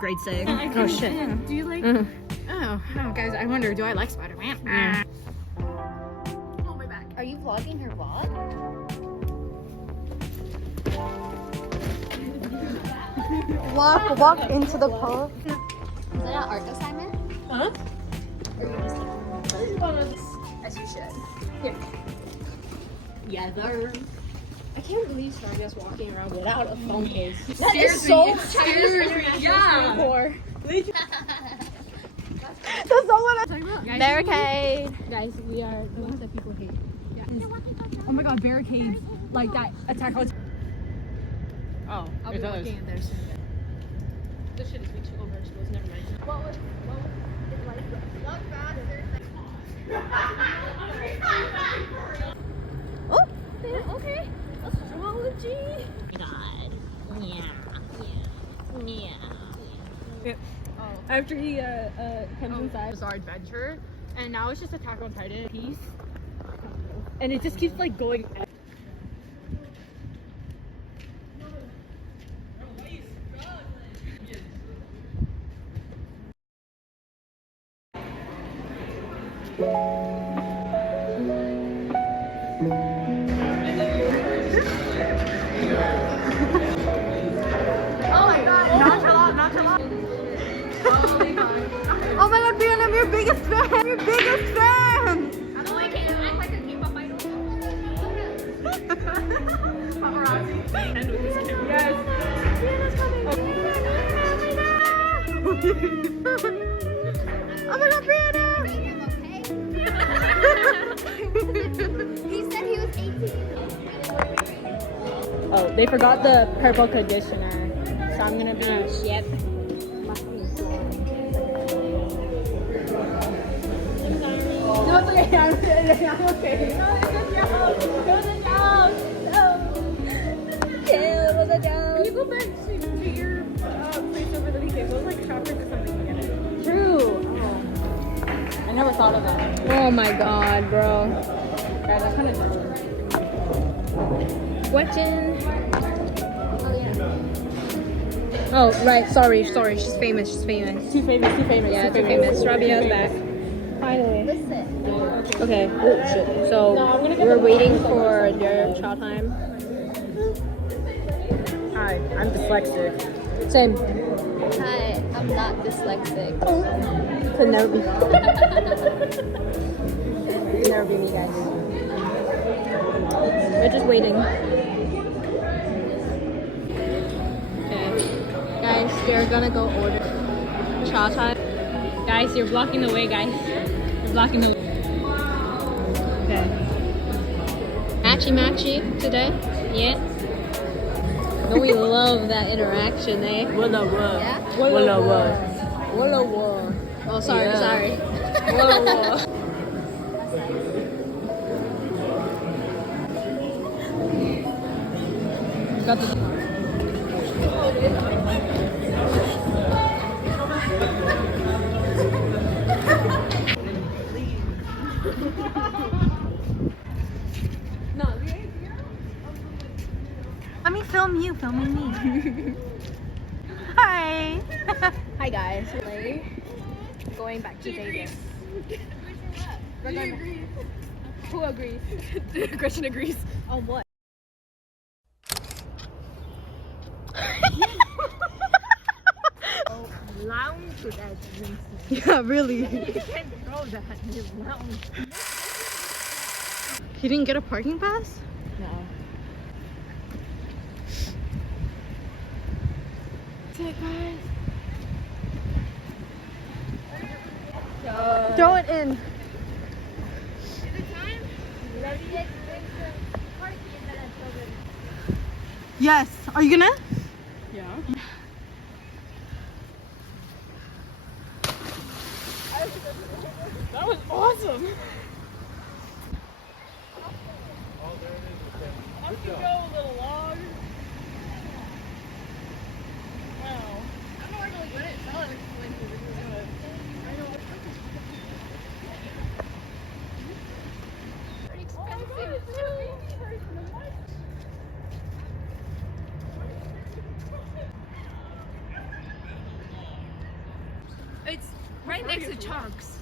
grade 6. Oh shit. Do you like? Oh, no, guys, I wonder, do I like Spider-Man? Yeah. Oh, my back. Are you vlogging her vlog? Walk into the pub. Is that an art assignment? Huh? Or you just As you should. Yeah, there. I can't believe Starga's walking around without a phone case. That is so scary. Yeah. Poor. That's not what barricade. Guys, we are the ones that people hate. Oh my god, barricades. Like that Attack on. Oh, I'll be looking in there soon. This shit is way too over-exposed, never mind. Oh, okay. Astrology. God. Yeah. After he comes inside, it's our adventure, and now it's just Attack on Titan piece, and it just keeps like going. Oh my god, Brianna, I'm your biggest fan! Your biggest fan! Oh, I can't act like a K-pop idol. Oh my god, Brianna! He said he was 18. Oh, they forgot the purple conditioner, so I'm gonna be yep. No, it's okay. I'm okay. No, it's a joke. It was a joke. No. Yeah, it was a joke. When you go back to your place over the weekend, go like Shoppers or something and get it. True. Oh. I never thought of that. Oh my god, bro. Guys, that's kind of watching. Oh, right. Sorry. She's famous. Too famous. Yeah, too famous. Rabio's back. Finally. Listen. Okay. Oh shit. So we're waiting for their chow time. Hi, I'm dyslexic. Same. Hi, I'm not dyslexic. Could never be. Could never be me, guys. We're just waiting. Okay. Guys, we're gonna go order chow time. Guys, you're blocking the way, guys. You're blocking the way. Okay. Matchy today? Yeah? No, we love that interaction, eh? Willa willa. Yeah? Willa willa. Whoa, whoa. Oh, sorry, Yeah. sorry. Whoa, whoa. Got the. Let me film you filming me. Hi. Hi guys. We're going back to Vegas. Who agrees? Gretchen agrees. On what? Lounge to that. Yeah, really. You can't throw that. You lounge. You didn't get a parking pass? No. Throw it in. Yes. Are you gonna? Yeah. That was awesome. Up you go, little log. Wow. I don't know where to put it. I don't know when to do it. I know. Pretty expensive too. Right next to Chunks.